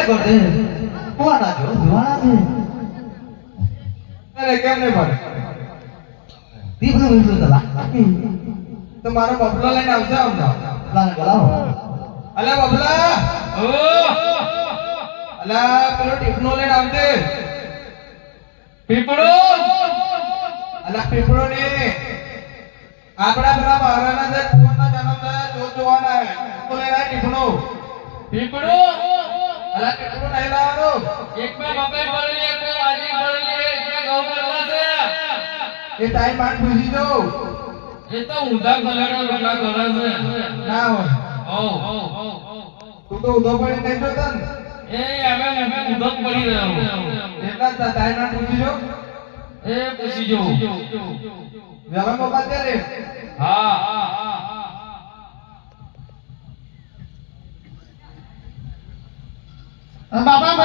હે ગોતે કોના જો જોવાના છે. અરે કેમ નહીં પડે દીપનું વિંદુ દલા તો મારો બબલો લઈને આવશે લાને બોલાવો. અલે બબલા ઓ અલા પેલો ટીપનો લઈને આવજે. પીપળો. અલા પીપળો ને આપણા પેલા છે કુંવરનો જન્મ થયો જો જોવાના હે તો લઈને આય પીપળો. એ ટાઈમ બાદ પૂછી દો એ તો ઊંધા કલરના લગા ગળા છે. ના હોય. ઓ તું તો ઊંધો પડી નહીં જોતો ને એ હવે હવે ઊંધો પડી રહ્યો. એટલા તા ટાઈમ બાદ પૂછી જો એ પૂછી જો જવાનું બાદ ત્યારે હા હા હા. બાપા આ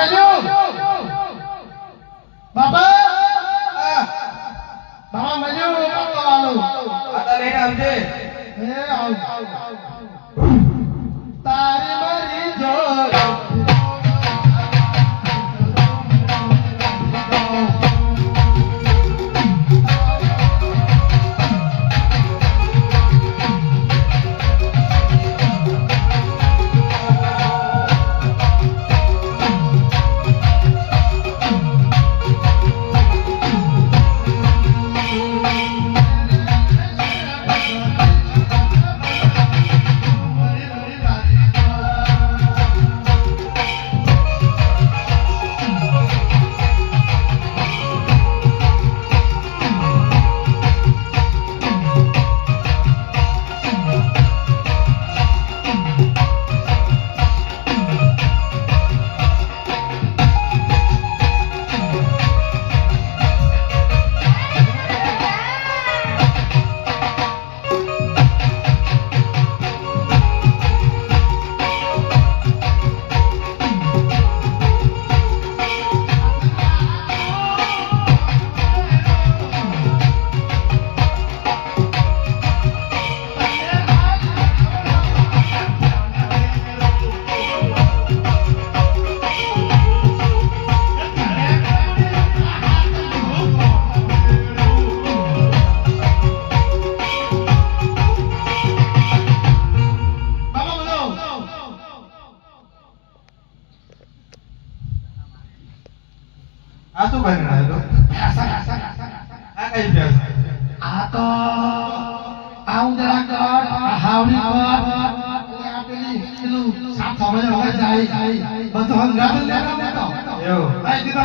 બાપા મળ્યો બાપા આલો આતા લઈને આવજે એ આવ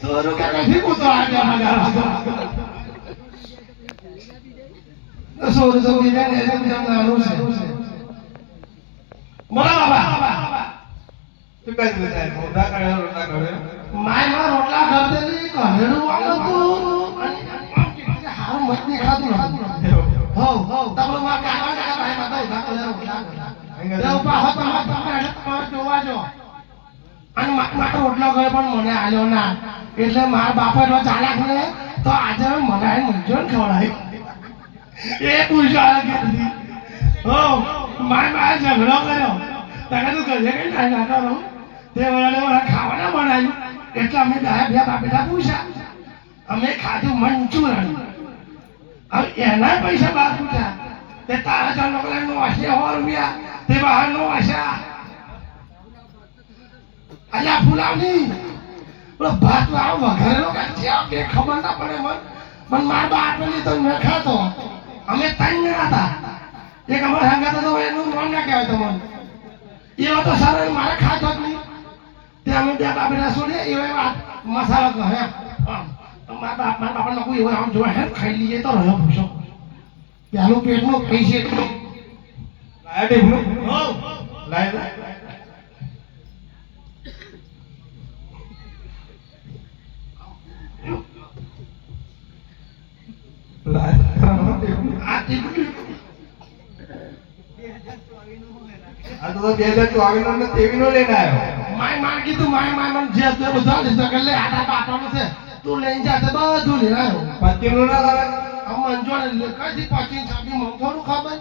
શું કે નથી કૂતરો આવ્યો મને સોરું તો બીજા એમ જેમ છે બોલો બાબા શું કઈ દીધું મોઢા કરે રોટલા કરે માયમાં રોટલા કરતેલી ઘરેણું વાળું હતું અને હારું મત ખાતું હો હો તમને માં કાકા કાકા ભાઈ માં તો ઉધા કરે રોટલા કરે ઉપા હો તમાર એને તમારે જોવા જો અને રોટલો ગયો પણ મને આલ્યો ના એટલે મારા બાપા એટલો ચાલાક ને તો આજે મને મંચુરિયન ખવડાવી. એ પૂછ્યા કે હો, મારે મારે ઝઘડો કર્યો. તને તું ઘરે કઈ ના ના કરો તે વડે વડે ખાવાના બનાવ્યું. એટલે અમે દાયા બે બાપેલા પૂછ્યા. અમે ખાધું મંચુરન હવે એના પૈસા બહાર પૂછ્યા તે તારા ચાર નોકરા નો વાસે સો રૂપિયા. તે બહાર નો વાસ્યા અલ્યા ફુલાવની. પેલો ભાત વાળો વઘારેલો છે? કે ખબર ના પડે મન. મન માર બા આપેલી તો મેં ખાતો અમે ત્રણ જણા હતા. એક અમારે હંગાતો હતો એનું નામ ના કહેવાય તમને. એવો તો સારો મારે ખાતો જ નહીં. તે અમે બે બાપેલા છોડીએ એવો વાત મસાલો આમ. મારા બાપ, મારા બાપા કોઈ એવો આમ જોવા હે ખાઈ લઈએ તો રહ્યો ભૂસો. પેલું પેટનું પૈસે લાયા, લાય આ ટીપી આ તો માય માર કીધું માય માય મને જે આટા પાટવાનું છે તું લઈને જા તે બધું લઈને આવ્યો ના લાવે આ મંજો ને કઈથી પાછી થોડું ખબર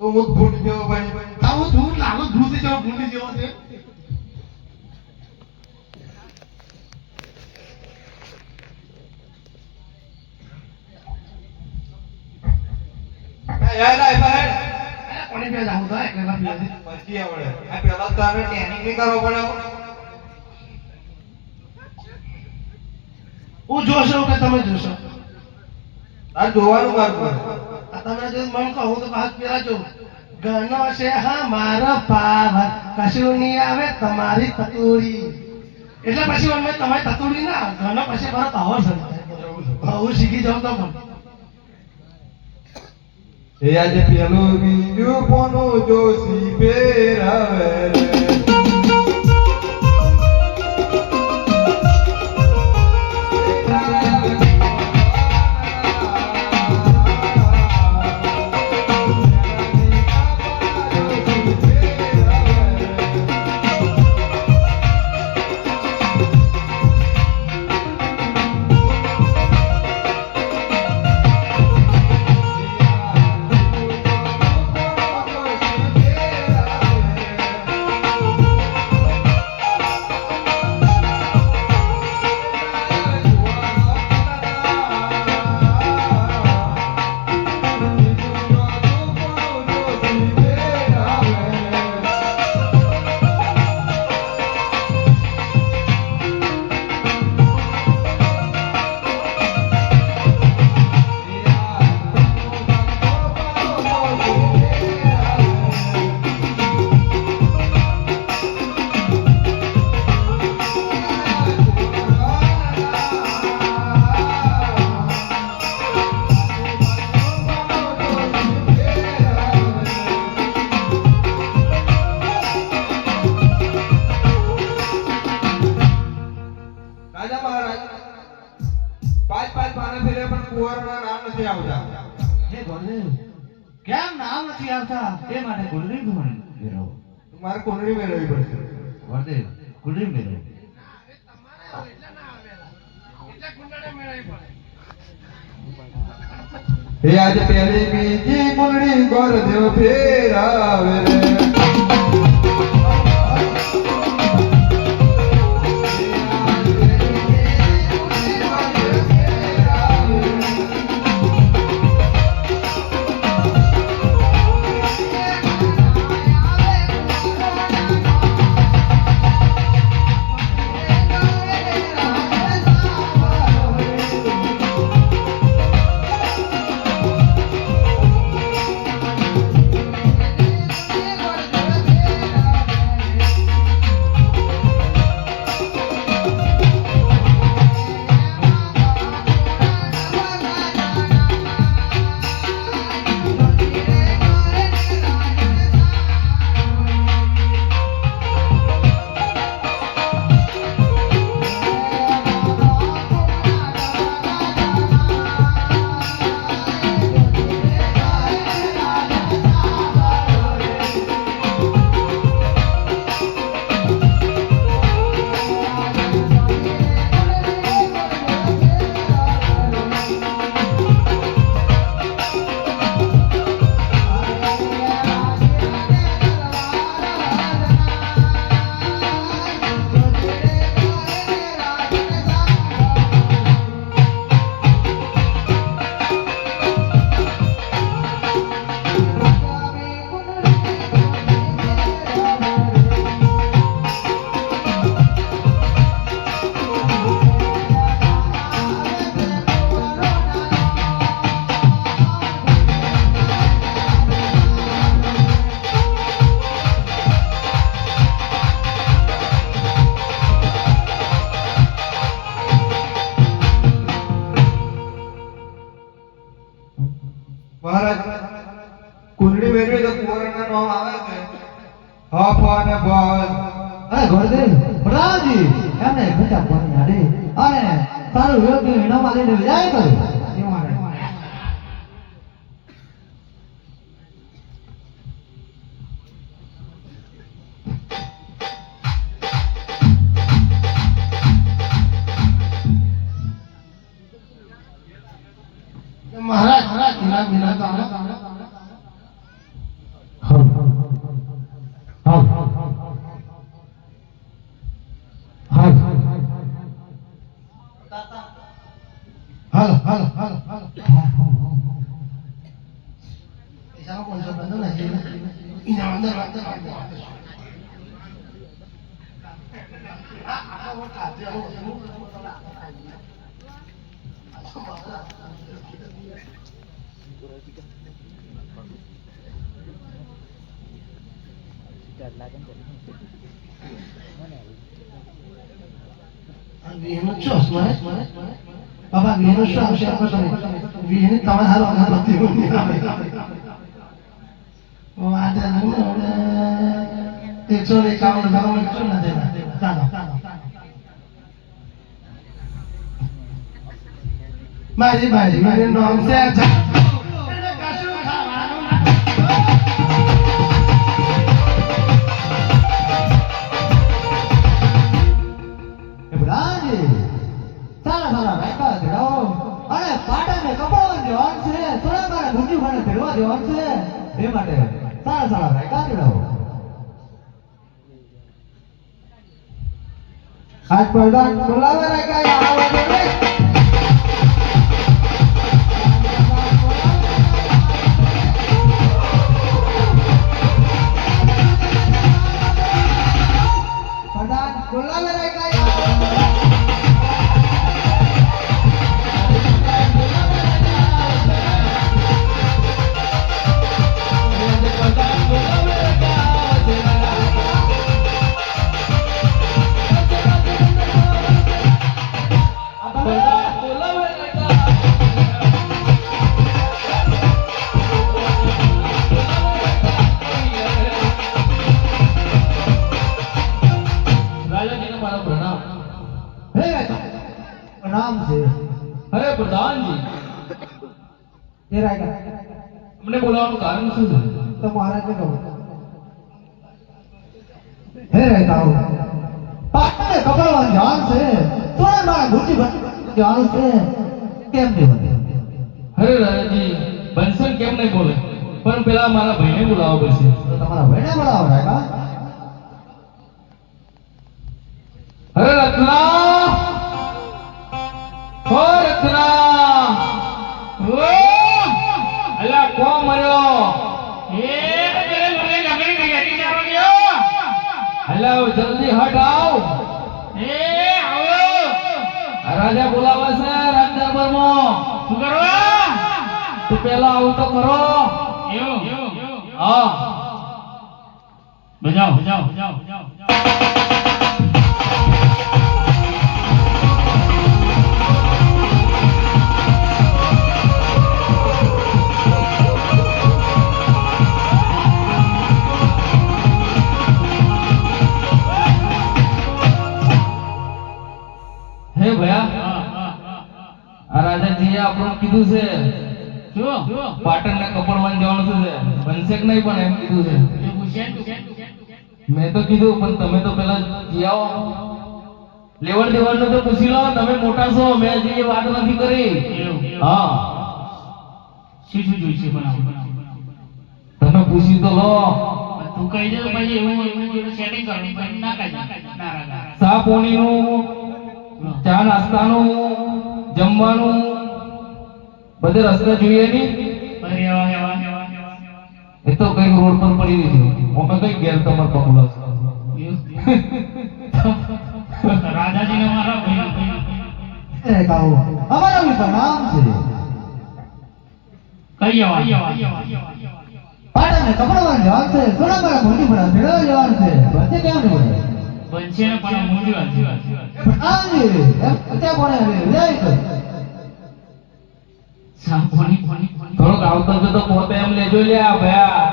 તો હું ફૂટ જેવો ભાઈ આવું દૂધ લાગુ જેવો ભૂંડી જેવો છે હું જોશો કે તમે જોશો? આ જોવાનું મારું તમે જો મન કહું તો બાદ પેલા જો ગનો છે હા મારો પાવર. કશું નહીં આવે તમારી તતુડી. એટલે પછી મને તમારી તતુડી ના ગનો પછી મારો પાવર સમજાય હું શીખી જાઉં તો પણ. એ આજે પેલું બીજું કોનું જોશી ફેરવે. નથી આવતા એ માટે કુલરી ભણ મેરો મારે કુંડળી મેળવવી પડશે. એટલે કુંડળે મેળવી. હે આજે પહેલી બીજી કુંડળી ગોરદેવ ફેરાવે વિહનું છો સ્મરે બાબા વિહનું શું આવશે આપો તમે વિહની તમારે હારો આગળ બધી ઊંધી આવે વાતે નંબર એકસો ને એકાવન બાવન શું ના દેવા ચાલો મારી મારી મારી નામ છે એ માટે સારા સારા ભાઈ ધરાવો આજ પ્રધાન બોલાવે રાયકા અમને બોલાવવાનું કારણ શું છે? તો મહારાજને કહો. હે રહેતા હું પાટને કપડવાનું જાણ છે. તોય મારા ગુંજી જાણ છે. કેમ નહીં બોલે? હરે રાજાજી બંસન કેમ નહીં બોલે? પણ પેલા મારા ભાઈને બોલાવવો પડશે. તો તમારા ભાઈને બોલાવો રાજા હરે રત્ના કરો. હા. બજાવ બજાવ બજાવ. હે ભયા આ રાજાજીએ આપણું કીધું છે શું પાટણ ને કપડવાન જવાનું શું છે? બનશે કે નહીં પણ એમ કીધું છે. મેં તો કીધું પણ તમે તો પેલા જીયાઓ લેવડ દેવડ તો પૂછી લો તમે મોટા છો મેં એ વાત નથી કરી. હા. શું શું જોઈશે બનાવો તમે પૂછી તો લો. તું કહી દે પછી એવું એવું સેટિંગ કરવું ના કહી ના. ચા પોણીનું ચા નાસ્તાનું જમવાનું બધે રસ્તા જોઈએ નહીં? એ તો કઈ રોડ પર પડી રહી છે. અમે કઈ ગેર તમાર પગલા રાજાજીને મારા ભાઈ એ કાઓ અમારા ઉપર નામ છે. કઈ આવા પાટને કપડવાનું જવાન છે. થોડા મારા મોટી ભરા ભેડો જવાન છે. બચે કેમ નહીં બોલે બનશે ને પણ મોટી વાત પ્રણામજી એમ અત્યારે કોને હવે વિદાય થોડોક આવતો તો પોતે એમ લેજો લ્યા ભયા.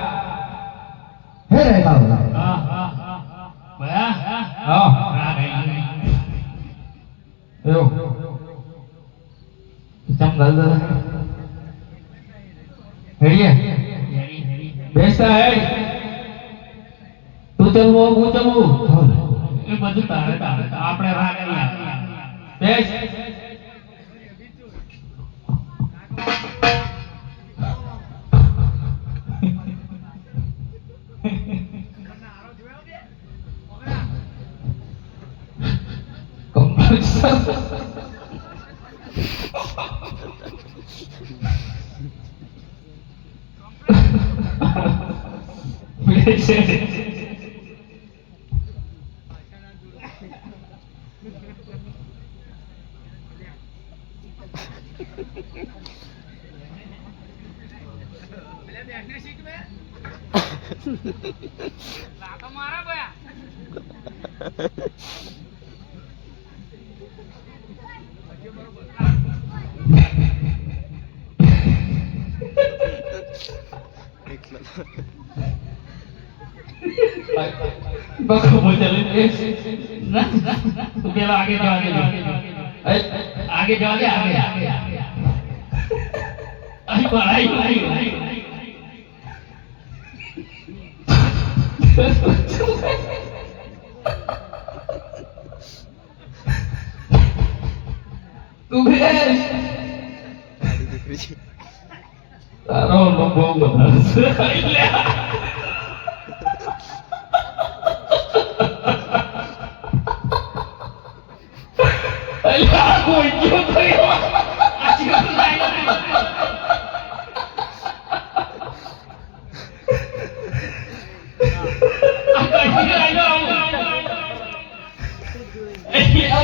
હે રાયકા હા હા. હા. ભયા ચમ ગાલ હેડીએ બેસતા તું ચલવો હું ચલવું. એ બધું તારે તારે. આપણે રાગ બેસ. sí. બકુ બોલી બેસ ના, ના, ના. તું પેલો આગે જવા દે આગે જવા દે આગે અહીં પણ, અહીં, કોઈ ગયો થયો આ ચીકણું લાગ્યો ને. આ કઈથી લાગ્યો આવું? અહીંયા